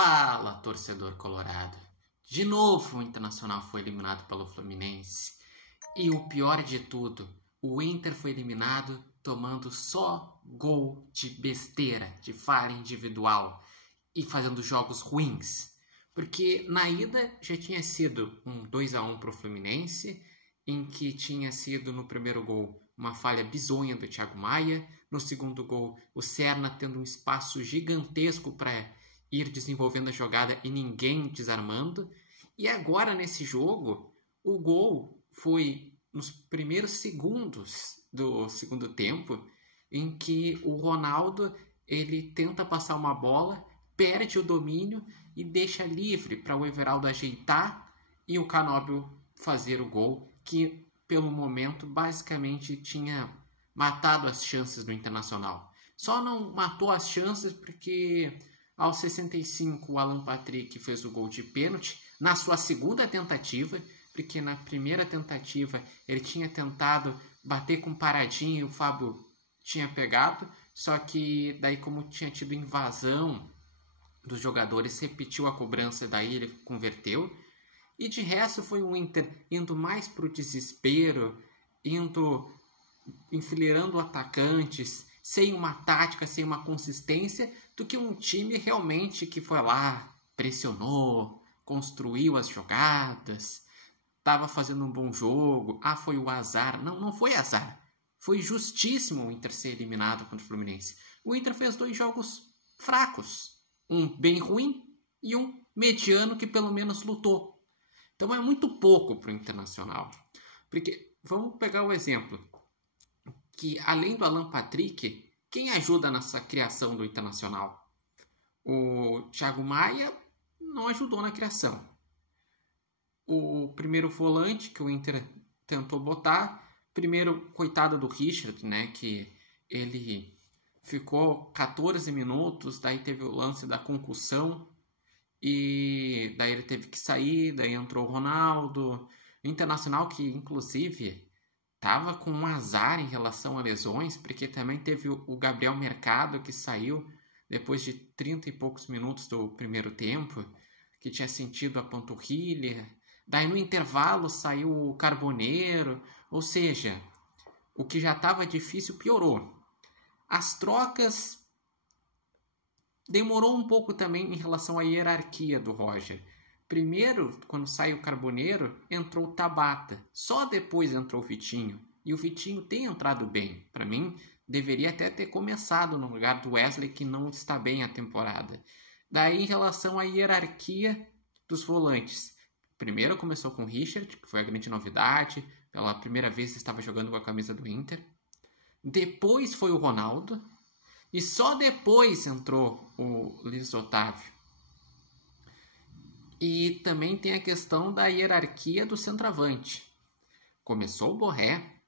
Fala, torcedor colorado. De novo o Internacional foi eliminado pelo Fluminense. E o pior de tudo, o Inter foi eliminado tomando só gol de besteira, de falha individual e fazendo jogos ruins. Porque na ida já tinha sido um 2-1 para o Fluminense, em que tinha sido no primeiro gol uma falha bizonha do Thiago Maia, no segundo gol o Serna tendo um espaço gigantesco para ir desenvolvendo a jogada e ninguém desarmando. E agora nesse jogo, o gol foi nos primeiros segundos do segundo tempo, em que o Ronaldo ele tenta passar uma bola, perde o domínio e deixa livre para o Everaldo ajeitar e o Canóbio fazer o gol, que pelo momento basicamente tinha matado as chances do Internacional. Só não matou as chances porque aos 65 o Alan Patrick fez o gol de pênalti na sua segunda tentativa, porque na primeira tentativa ele tinha tentado bater com paradinha e o Fábio tinha pegado, só que daí como tinha tido invasão dos jogadores, repetiu a cobrança, daí ele converteu. E de resto foi o Inter indo mais para o desespero, enfileirando atacantes, sem uma tática, sem uma consistência, do que um time realmente que foi lá, pressionou, construiu as jogadas, estava fazendo um bom jogo. Ah, foi o azar. Não foi azar. Foi justíssimo o Inter ser eliminado contra o Fluminense. O Inter fez 2 jogos fracos. Um bem ruim e um mediano que pelo menos lutou. Então é muito pouco para o Internacional. Porque, vamos pegar o exemplo, que além do Alan Patrick, quem ajuda nessa criação do Internacional? O Thiago Maia não ajudou na criação. O primeiro volante que o Inter tentou botar, primeiro, coitado do Richard, né, que ele ficou 14 minutos, daí teve o lance da concussão, e daí ele teve que sair, daí entrou o Ronaldo. O Internacional que, inclusive, estava com um azar em relação a lesões, porque também teve o Gabriel Mercado que saiu depois de 30 e poucos minutos do primeiro tempo, que tinha sentido a panturrilha. Daí no intervalo saiu o Carboneiro, ou seja, o que já estava difícil piorou. As trocas demorou um pouco também em relação à hierarquia do Roger. Primeiro, quando sai o Carboneiro, entrou o Tabata. Só depois entrou o Vitinho. E o Vitinho tem entrado bem. Para mim, deveria até ter começado no lugar do Wesley, que não está bem a temporada. Daí, em relação à hierarquia dos volantes. Primeiro começou com o Richard, que foi a grande novidade. Pela primeira vez estava jogando com a camisa do Inter. Depois foi o Ronaldo. E só depois entrou o Luiz Otávio. E também tem a questão da hierarquia do centroavante. Começou o Borré.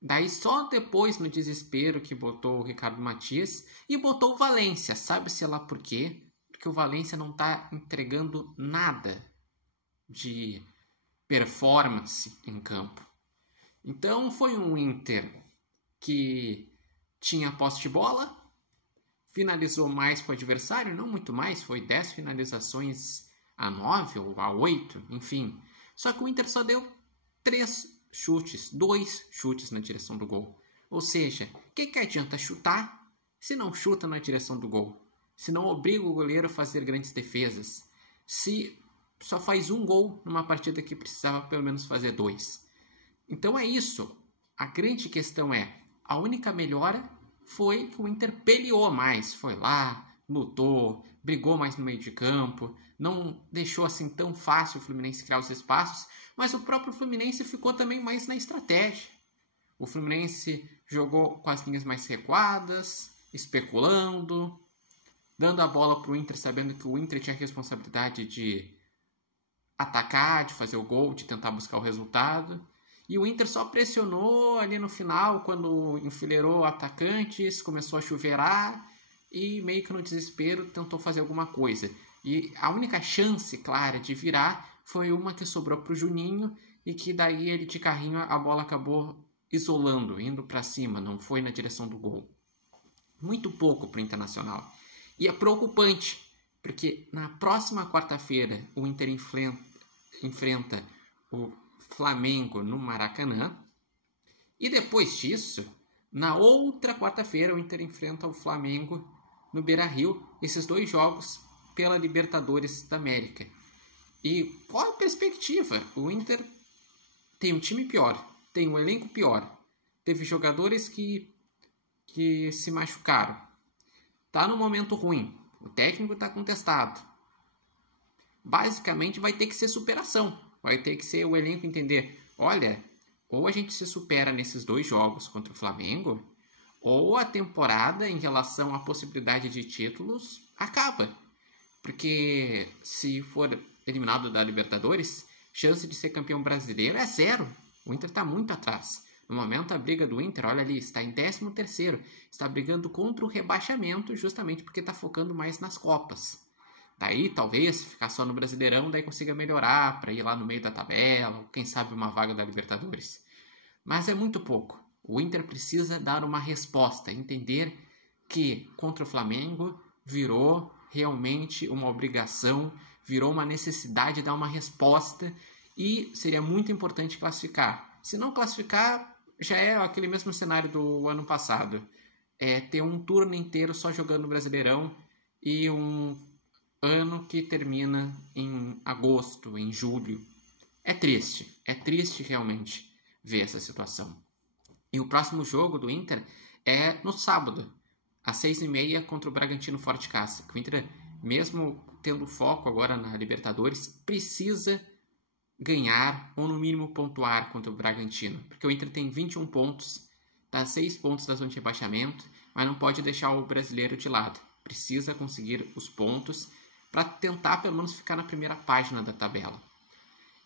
Daí só depois, no desespero, que botou o Ricardo Matias. E botou o Valência. Sabe-se lá por quê? Porque o Valência não está entregando nada de performance em campo. Então foi um Inter que tinha posse de bola, finalizou mais com o adversário, não muito mais, foi 10 finalizações a 9 ou a 8, enfim. Só que o Inter só deu 3 chutes, 2 chutes na direção do gol. Ou seja, o que adianta chutar se não chuta na direção do gol? Se não obriga o goleiro a fazer grandes defesas? Se só faz um gol numa partida que precisava pelo menos fazer 2? Então é isso. A grande questão é, a única melhora foi que o Inter peleou mais, foi lá, lutou, brigou mais no meio de campo, não deixou assim tão fácil o Fluminense criar os espaços, mas o próprio Fluminense ficou também mais na estratégia. O Fluminense jogou com as linhas mais recuadas, especulando, dando a bola para o Inter, sabendo que o Inter tinha a responsabilidade de atacar, de fazer o gol, de tentar buscar o resultado. E o Inter só pressionou ali no final, quando enfileirou atacantes, começou a chuveirar e meio que no desespero tentou fazer alguma coisa. E a única chance clara de virar foi uma que sobrou para o Juninho e que daí ele de carrinho a bola acabou isolando, indo para cima, não foi na direção do gol. Muito pouco para o Internacional. E é preocupante, Porque na próxima quarta-feira o Inter enfrenta o Flamengo no Maracanã. E depois disso, na outra quarta-feira, o Inter enfrenta o Flamengo no Beira-Rio. Esses 2 jogos pela Libertadores da América. E qual a perspectiva? O Inter tem um time pior, tem um elenco pior, teve jogadores que se machucaram, tá num momento ruim, o técnico está contestado. Basicamente vai ter que ser superação, vai ter que ser o elenco entender, olha, ou a gente se supera nesses 2 jogos contra o Flamengo, ou a temporada em relação à possibilidade de títulos acaba. Porque se for eliminado da Libertadores, chance de ser campeão brasileiro é 0. O Inter está muito atrás. No momento, a briga do Inter, olha ali, está em 13º. Está brigando contra o rebaixamento justamente porque está focando mais nas Copas. Daí, talvez, ficar só no Brasileirão, daí consiga melhorar para ir lá no meio da tabela, ou quem sabe uma vaga da Libertadores. Mas é muito pouco. O Inter precisa dar uma resposta, entender que contra o Flamengo virou realmente uma obrigação, virou uma necessidade de dar uma resposta e seria muito importante classificar. Se não classificar, já é aquele mesmo cenário do ano passado. É ter um turno inteiro só jogando no Brasileirão e um ano que termina em agosto, em julho. É triste realmente ver essa situação. E o próximo jogo do Inter é no sábado, às 6h30 contra o Bragantino fora de casa. O Inter, mesmo tendo foco agora na Libertadores, precisa ganhar ou no mínimo pontuar contra o Bragantino. Porque o Inter tem 21 pontos, está a 6 pontos da zona de rebaixamento, mas não pode deixar o brasileiro de lado. Precisa conseguir os pontos para tentar pelo menos ficar na primeira página da tabela.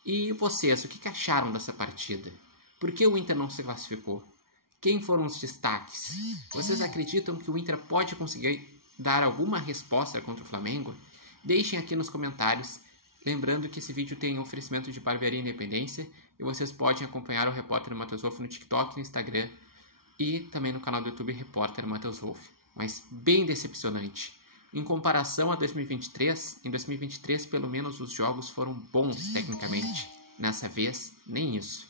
E vocês, o que acharam dessa partida? Por que o Inter não se classificou? Quem foram os destaques? Vocês acreditam que o Inter pode conseguir dar alguma resposta contra o Flamengo? Deixem aqui nos comentários. Lembrando que esse vídeo tem oferecimento de Barbearia Independência e vocês podem acompanhar o Repórter Matheus Wolff no TikTok, no Instagram e também no canal do YouTube Repórter Matheus Wolff. Mas bem decepcionante. Em comparação a 2023, em 2023 pelo menos os jogos foram bons tecnicamente. Nessa vez, nem isso.